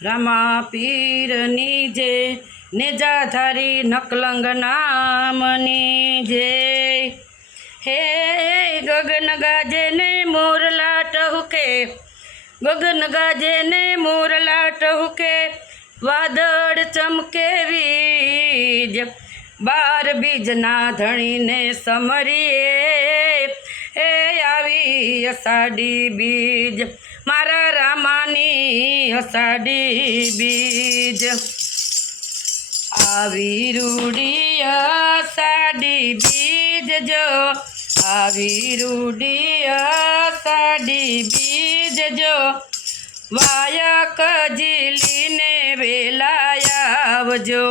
રામા પીરની જે નેજાધારી નકલંગ નામની જે હે ગગન ગાજે ને મોરલા ટહુકે ગગન ગાજે ને મોરલા ટહુકે વાદળ ચમકે વીજ બાર બીજના ધણીને સમરીએ એ આવી અષાઢી બીજ મારા રામાની અષાઢી બીજ આવી રૂડી અષાઢી બીજ જો આવી રૂડી અષાઢી બીજ જો વાયક જીલીને વેલાયા આવજો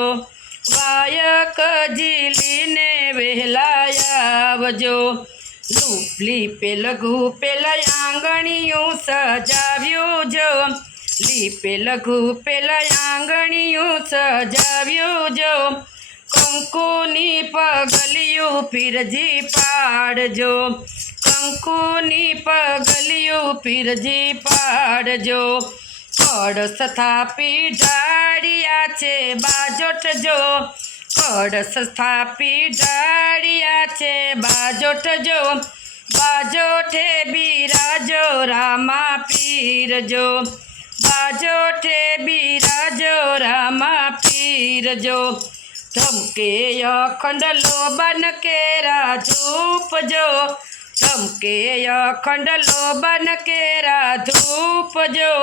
વાયક જીલીને વેલાયા આવજો લીપે લઘુ પેલા આંગણીયું સજાવ્યું જો લીપે લઘુ પેલા આંગણીયું સજાવ્યું જો કંકુની પગલિયું પીરજી પાડજો કંકુની પગલિયું પીરજી પાડજો કળશ સ્થાપી ઢાળિયા છે બાજોટ જો કળશ સ્થાપી ઢાળિયા છે બાજોટ જો બાજોઠે બિરાજો રામા પીરજો બાજોઠે બિરાજો રામા પીરજો ધમકે અખંડલો બન કેરા ધૂપજો ધમકે અખંડલો બન કેરા ધૂપજો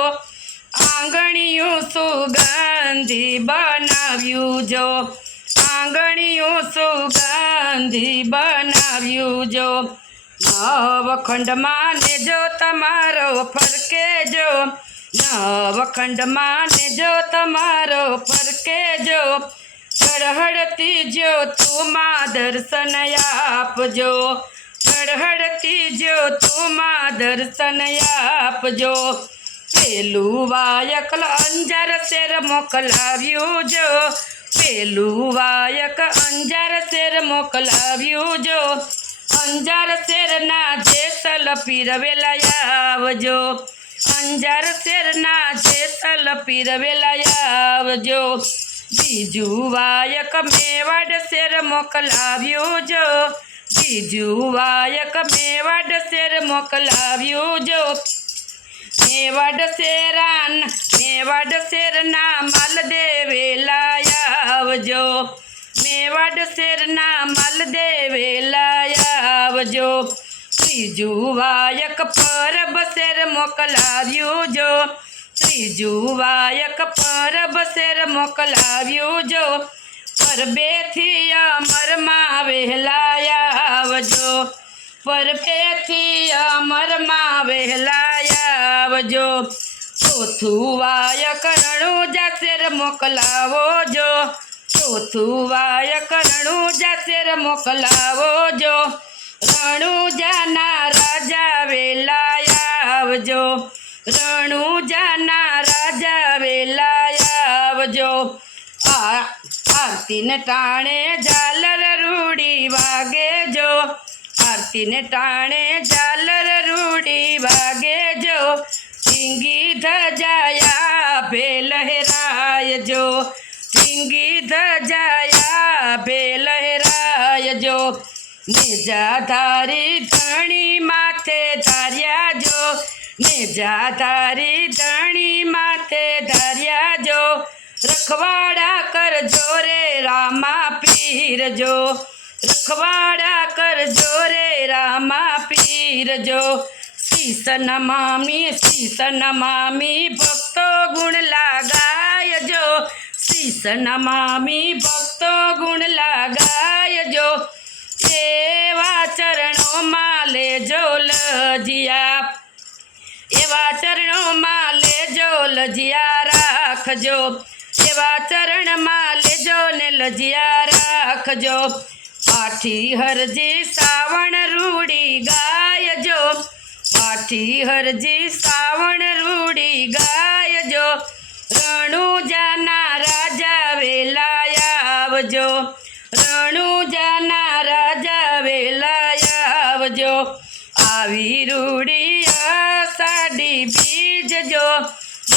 આંગણીયું સુગંધી બનાવ્યું જો આંગણીયું સુગંધી બનાવ્યું જો નવખંડમાં ને જો તમારો ફરકે જો નવખંડમાં ને જો તમારો ફરકે જો હળહળતી જ્યોતુમાં દર્શન આપજો હળહળતી જ્યોતુમાં દર્શન આપજો પેલું વાયક અંજાર શેર મોકલાવ્યું જો પેલું વાયક અંજાર શેર મોકલાવ્યું જો અંજાર શેરના જેસલ પીરવેલા આવજો અંજાર શેરના જેસલ પીરવેલા આવજો બીજું વાયક મેવાડ શેર મોકલાવ્યું જો બીજું વાયક મેવાડ શેર મોકલાવ્યું જો મેવાડ શેરના માલ દેવેલા આવજો મેવાડ શેરના માલ દેવેલા આવજો ત્રીજું વાયક પરબ શેર મોકલાવ્યું જો ત્રીજું વાયક પરબ શેર મોકલાવ્યું જો પરબેથી અમરમાં વહેલા આવજો પરબેથી અમરમાં વહેલા આવજો ચોથું વાયક રણુજા શેર મોકલાવો જો ચોથું વાયક રણુજા શેર મોકલાવો જો રણુજાના રાજા વેલા આવજો રણુજાના રાજા વેલા આવજો આરતીને ટાણે ઝાલર રૂડી વાગે જો આરતીને ટાણે ઝાલર રૂડી વાગે જો ઢીંગી ધજાયા ભે લહેરાયજો ઢીંગી ધજાયા ભે લહેરાયજો નેજાધારી ધણી માથે ધાર્યા જો નેજાધારી ધણી માથે ધાર્યા જો રખવાડા કરજો રે રામા પીરજો રખવાડા કરજો રે રામા પીરજો શીશ નમામી ભક્તો ગુણ લાગાયજો શીશ નમામી ભક્તો ગુણ લાગાયજો એવા ચરણોમાં લેજો લજિયા એવા ચરણોમાં લેજો લજિયા રાખજો એવા ચરણમાં લેજો ને લજિયા રાખજો પાઠી હરજી સાવણ રૂડી ગાયજો પાઠી હરજી સાવણ રૂડી ગાયજો રણુજાના રાજા વેલા આવજો રણુજાના રાજા વેલા આવજો આવી રૂડી અષાઢી બીજ જો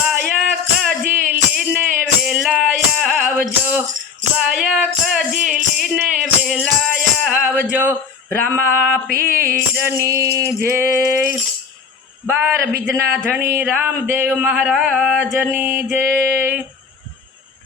બાયક ઝીલીને વેલાય આવજો, બાયક ઝીલીને વેલાય આવજો, રામા પીરની જય, 12 બીજના ધણી રામદેવ મહારાજની જય.